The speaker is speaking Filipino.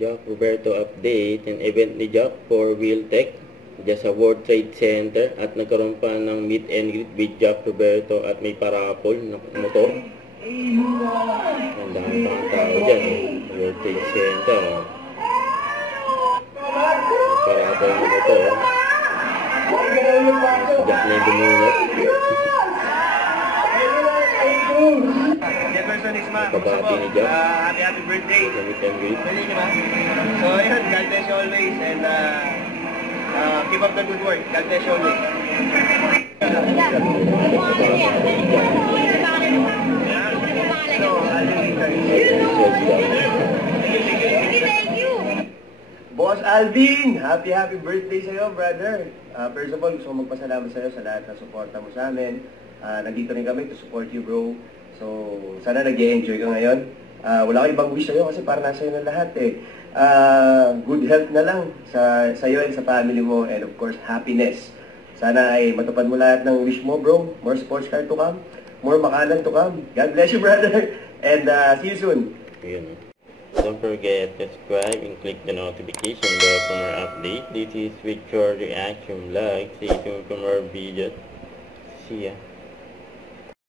Jack Roberto update. An event ni Jack for Wheeltech dyan sa World Trade Center at nagkaroon pa ng meet and greet with Jack Roberto at may parapol na motor. Ang dami pang tao dyan World Trade Center. May parapol na motor. Jack na yung bumunot. Kabati ni Jack. Happy birthday. Sa meet and greet. So, ayun, God bless you always and keep up the good work. God bless you always. Boss Alvin, happy birthday sa'yo, brother. First of all, gusto ko magpasalamat sa'yo sa lahat ng suporta mo sa amin. Nandito rin kami to support you, bro. So, sana nag-i-enjoy ka ngayon. Wala kang ibang wish sa'yo kasi para nasa iyo na lahat eh. Good health na lang sa iyo and sa family mo, and of course, happiness. Sana ay matupad mo lahat ng wish mo, bro. More sports car to come. More makanan to come. God bless you, brother. And see you soon. Yun. Don't forget to subscribe and click the notification bell for more updates. This is Victor Reaction Vlog. Stay tuned for more videos. See ya.